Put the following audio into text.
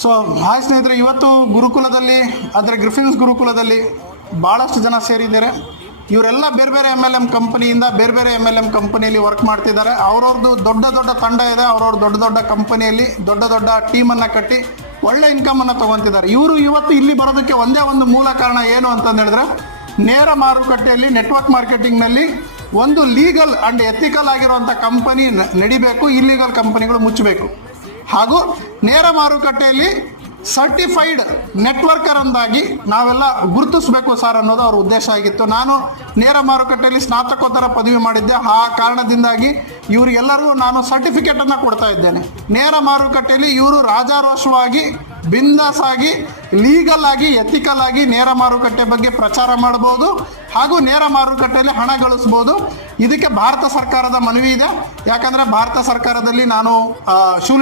So hi ಸ್ನೇಹಿತರೆ, ಇವತ್ತು ಗುರುಕುಲದಲ್ಲಿ ಅಂದರೆ ಗ್ರಿಫಿನ್ಸ್ ಗುರುಕುಲದಲ್ಲಿ ಭಾಳಷ್ಟು ಜನ ಸೇರಿದ್ದಾರೆ. ಇವರೆಲ್ಲ ಬೇರೆ ಬೇರೆ MLM ಕಂಪನಿಯಿಂದ ಬೇರೆ ಬೇರೆ MLM ಕಂಪನಿಯಲ್ಲಿ ವರ್ಕ್ ಮಾಡ್ತಿದ್ದಾರೆ. ಅವ್ರವ್ರದ್ದು ದೊಡ್ಡ ದೊಡ್ಡ ತಂಡ ಇದೆ. ಅವ್ರವ್ರ ದೊಡ್ಡ ದೊಡ್ಡ ಕಂಪನಿಯಲ್ಲಿ ದೊಡ್ಡ ದೊಡ್ಡ ಟೀಮನ್ನು ಕಟ್ಟಿ ಒಳ್ಳೆ ಇನ್ಕಮನ್ನು ತೊಗೊತಿದ್ದಾರೆ. ಇವರು ಇವತ್ತು ಇಲ್ಲಿ ಬರೋದಕ್ಕೆ ಒಂದೇ ಒಂದು ಮೂಲ ಕಾರಣ ಏನು ಅಂತಂದು ಹೇಳಿದ್ರೆ, ನೇರ ಮಾರುಕಟ್ಟೆಯಲ್ಲಿ ನೆಟ್ವರ್ಕ್ ಮಾರ್ಕೆಟಿಂಗ್ನಲ್ಲಿ ಒಂದು ಲೀಗಲ್ ಆ್ಯಂಡ್ ಎಥಿಕಲ್ ಆಗಿರುವಂಥ ಕಂಪನಿ ನಡಿಬೇಕು, ಇಲ್ಲೀಗಲ್ ಕಂಪನಿಗಳು ಮುಚ್ಚಬೇಕು. ಹಾಗೂ ನೇರ ಮಾರುಕಟ್ಟೆಯಲ್ಲಿ ಸರ್ಟಿಫೈಡ್ ನೆಟ್ವರ್ಕರ್ ಅಂದಾಗಿ ನಾವೆಲ್ಲ ಗುರುತಿಸಬೇಕು ಸರ್ ಅನ್ನೋದು ಅವ್ರ ಉದ್ದೇಶ ಆಗಿತ್ತು. ನಾನು ನೇರ ಮಾರುಕಟ್ಟೆಯಲ್ಲಿ ಸ್ನಾತಕೋತ್ತರ ಪದವಿ ಮಾಡಿದ್ದೆ. ಆ ಕಾರಣದಿಂದಾಗಿ ಇವರಿಗೆಲ್ಲರೂ ನಾನು ಸರ್ಟಿಫಿಕೇಟನ್ನು ಕೊಡ್ತಾ ಇದ್ದೇನೆ. ನೇರ ಮಾರುಕಟ್ಟೆಯಲ್ಲಿ ಇವರು ರಾಜಾರೋಷವಾಗಿ ಬಿಂದಾಸ್ ಆಗಿ ಲೀಗಲ್ ಆಗಿ ಎಥಿಕಲ್ ಆಗಿ ನೇರ ಮಾರುಕಟ್ಟೆ ಬಗ್ಗೆ ಪ್ರಚಾರ ಮಾಡ್ಬೋದು ಹಾಗೂ ನೇರ ಮಾರುಕಟ್ಟೆಯಲ್ಲಿ ಹಣ ಗಳಿಸ್ಬೋದು. ಇದಕ್ಕೆ ಭಾರತ ಸರ್ಕಾರದ ಮನವಿ ಇದೆ. ಯಾಕಂದರೆ ಭಾರತ ಸರ್ಕಾರದಲ್ಲಿ ನಾನು ಶಿವಲಿಂಗ